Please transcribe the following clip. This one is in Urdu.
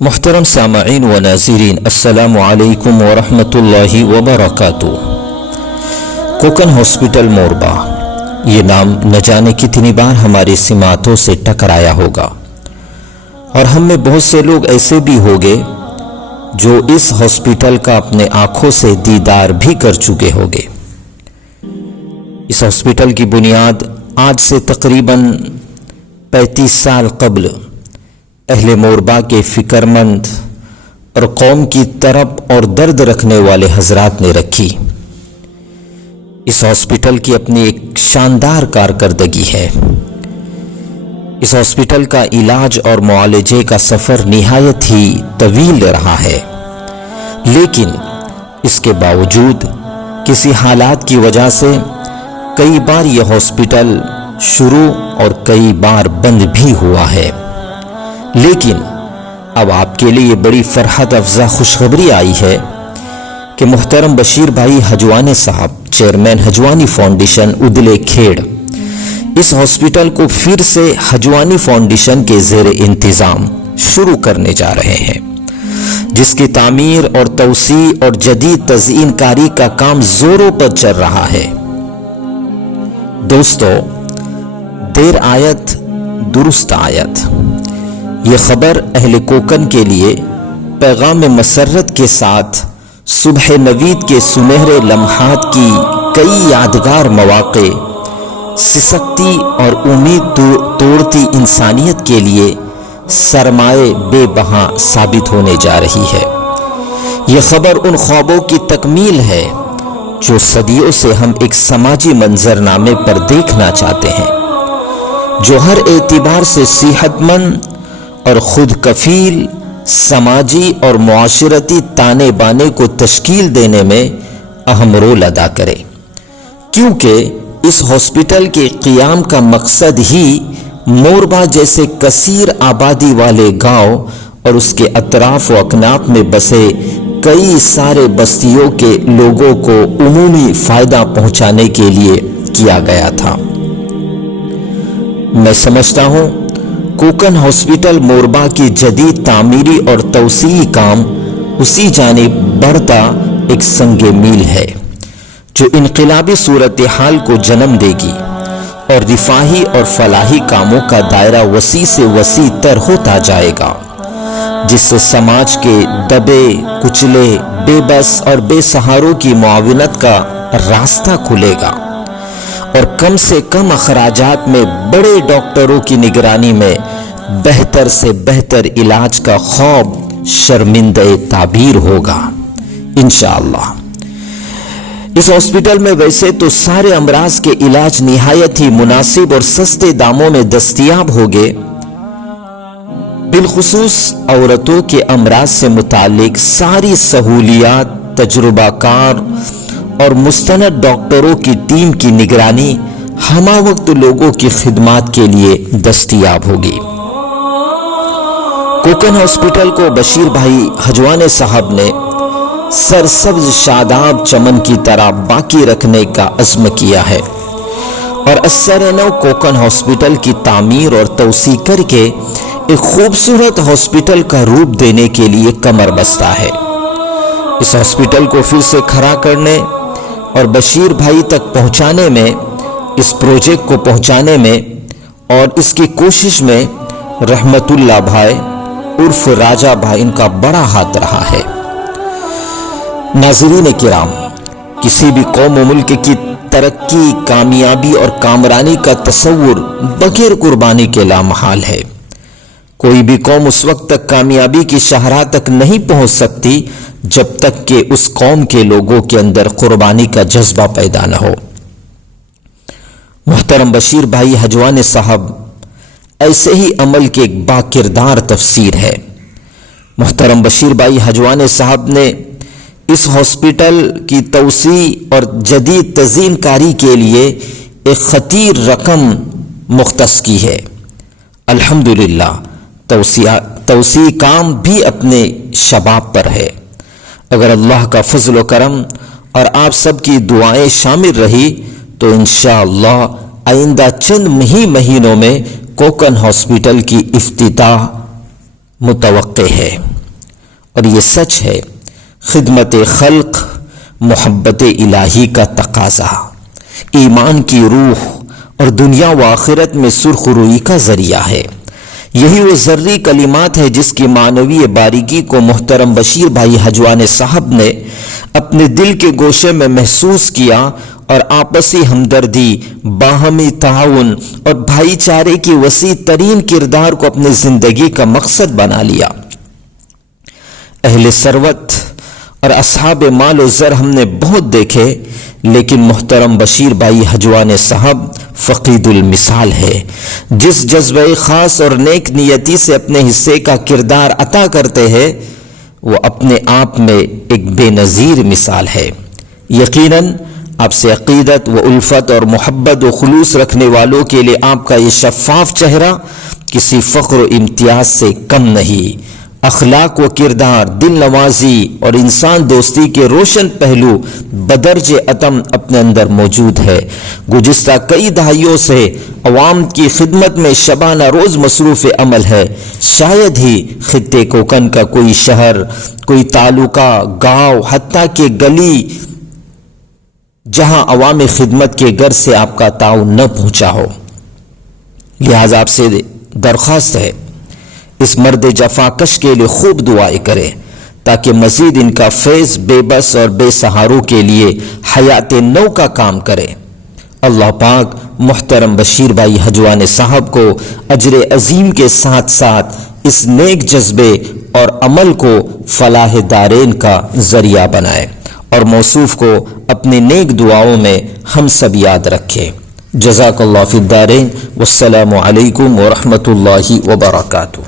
محترم سامعین و ناظرین، السلام علیکم ورحمۃ اللہ وبرکاتہ۔ کوکن ہاسپٹل موربہ، یہ نام نہ جانے کتنی بار ہماری سماعتوں سے ٹکرایا ہوگا، اور ہم میں بہت سے لوگ ایسے بھی ہوگے جو اس ہاسپٹل کا اپنے آنکھوں سے دیدار بھی کر چکے ہوگے۔ اس ہاسپٹل کی بنیاد آج سے تقریباً 35 سال قبل اہل موربہ کے فکر مند اور قوم کی طرب اور درد رکھنے والے حضرات نے رکھی۔ اس ہاسپٹل کی اپنی ایک شاندار کارکردگی ہے۔ اس ہاسپٹل کا علاج اور معالجے کا سفر نہایت ہی طویل رہا ہے، لیکن اس کے باوجود کسی حالات کی وجہ سے کئی بار یہ ہاسپٹل شروع اور کئی بار بند بھی ہوا ہے۔ لیکن اب آپ کے لیے بڑی فرحت افزا خوشخبری آئی ہے کہ محترم بشیر بھائی حجوانی صاحب، چیئرمین حجوانی فاؤنڈیشن عدلے کھیڑ، اس ہاسپٹل کو پھر سے حجوانی فاؤنڈیشن کے زیر انتظام شروع کرنے جا رہے ہیں، جس کی تعمیر اور توسیع اور جدید تزئین کاری کا کام زوروں پر چل رہا ہے۔ دوستو، دیر آیت درست آیت، یہ خبر اہل کوکن کے لیے پیغام مسرت کے ساتھ صبح نوید کے سنہرے لمحات کی کئی یادگار مواقع، سسکتی اور امید توڑتی انسانیت کے لیے سرمایہ بے بہا ثابت ہونے جا رہی ہے۔ یہ خبر ان خوابوں کی تکمیل ہے جو صدیوں سے ہم ایک سماجی منظرنامے پر دیکھنا چاہتے ہیں، جو ہر اعتبار سے صحت مند اور خود کفیل سماجی اور معاشرتی تانے بانے کو تشکیل دینے میں اہم رول ادا کرے، کیونکہ اس ہاسپٹل کے قیام کا مقصد ہی موربہ جیسے کثیر آبادی والے گاؤں اور اس کے اطراف و اکناف میں بسے کئی سارے بستیوں کے لوگوں کو عمومی فائدہ پہنچانے کے لیے کیا گیا تھا۔ میں سمجھتا ہوں کوکن ہاسپٹل موربہ کی جدید تعمیری اور توسیعی کام اسی جانب بڑھتا ایک سنگ میل ہے جو انقلابی صورتحال کو جنم دے گی، اور رفاہی اور فلاحی کاموں کا دائرہ وسیع سے وسیع تر ہوتا جائے گا، جس سے سماج کے دبے کچلے بے بس اور بے سہاروں کی معاونت کا راستہ کھلے گا، اور کم سے کم اخراجات میں بڑے ڈاکٹروں کی نگرانی میں بہتر سے بہتر علاج کا خواب شرمندہ تعبیر ہوگا انشاءاللہ۔ اس ہاسپٹل میں ویسے تو سارے امراض کے علاج نہایت ہی مناسب اور سستے داموں میں دستیاب ہوگے، بالخصوص عورتوں کے امراض سے متعلق ساری سہولیات تجربہ کار اور مستند ڈاکٹروں کی ٹیم کی نگرانی ہمہ وقت لوگوں کی خدمات کے لیے دستیاب ہوگی۔ کوکن ہاسپٹل کو بشیر بھائی حجوانی صاحب نے سرسبز شاداب چمن کی طرح باقی رکھنے کا عزم کیا ہے، اور اثر نو کوکن ہاسپٹل کی تعمیر اور توسیع کر کے ایک خوبصورت ہاسپٹل کا روپ دینے کے لیے کمر بستہ ہے۔ اس ہاسپٹل کو پھر سے کھڑا کرنے اور بشیر بھائی تک پہنچانے میں، اس پروجیکٹ کو پہنچانے میں اور اس کی کوشش میں رحمت اللہ بھائی عرف راجہ بھائی ان کا بڑا ہاتھ رہا ہے۔ ناظرین کرام، کسی بھی قوم و ملک کی ترقی، کامیابی اور کامرانی کا تصور بغیر قربانی کے لامحال ہے۔ کوئی بھی قوم اس وقت تک کامیابی کی شاہراہ تک نہیں پہنچ سکتی جب تک کہ اس قوم کے لوگوں کے اندر قربانی کا جذبہ پیدا نہ ہو۔ محترم بشیر بھائی حجوانی صاحب ایسے ہی عمل کے ایک باکردار تفسیر ہے۔ محترم بشیر بھائی حجوانی صاحب نے اس ہاسپٹل کی توسیع اور جدید تزئین کاری کے لیے ایک خطیر رقم مختص کی ہے۔ الحمدللہ توسیع کام بھی اپنے شباب پر ہے۔ اگر اللہ کا فضل و کرم اور آپ سب کی دعائیں شامل رہی تو انشاءاللہ آئندہ چند مہینوں میں کوکن ہاسپٹل کی افتتاح متوقع ہے، اور یہ سچ ہے، خدمت خلق محبت الہی کا تقاضا، ایمان کی روح اور دنیا و آخرت میں سرخ روئی کا ذریعہ ہے۔ یہی وہ ذری کلمات ہے جس کی معنوی باریکی کو محترم بشیر بھائی حجوانی صاحب نے اپنے دل کے گوشے میں محسوس کیا اور آپسی ہمدردی، باہمی تعاون اور بھائی چارے کی وسیع ترین کردار کو اپنی زندگی کا مقصد بنا لیا۔ اہل ثروت اور اصحاب مال و زر ہم نے بہت دیکھے، لیکن محترم بشیر بھائی حجوانی صاحب فقید المثال ہے۔ جس جذبہ خاص اور نیک نیتی سے اپنے حصے کا کردار عطا کرتے ہیں، وہ اپنے آپ میں ایک بے نظیر مثال ہے۔ یقیناً آپ سے عقیدت و الفت اور محبت و خلوص رکھنے والوں کے لیے آپ کا یہ شفاف چہرہ کسی فخر و امتیاز سے کم نہیں۔ اخلاق و کردار، دل نوازی اور انسان دوستی کے روشن پہلو بدرج عتم اپنے اندر موجود ہے۔ گزشتہ کئی دہائیوں سے عوام کی خدمت میں شبانہ روز مصروف عمل ہے۔ شاید ہی خطے کوکن کا کوئی شہر، کوئی تعلقہ، گاؤں، حتیٰ کہ گلی جہاں عوام خدمت کے گر سے آپ کا تعاون نہ پہنچا ہو۔ لہٰذا آپ سے درخواست ہے، اس مرد جفاکش کے لیے خوب دعائیں کریں تاکہ مزید ان کا فیض بے بس اور بے سہاروں کے لیے حیات نو کا کام کرے۔ اللہ پاک محترم بشیر بھائی حجوانی صاحب کو اجر عظیم کے ساتھ ساتھ اس نیک جذبے اور عمل کو فلاح دارین کا ذریعہ بنائے اور موصوف کو اپنی نیک دعاؤں میں ہم سب یاد رکھے۔ جزاک اللہ فی الدارین، والسلام علیکم ورحمۃ اللہ وبرکاتہ۔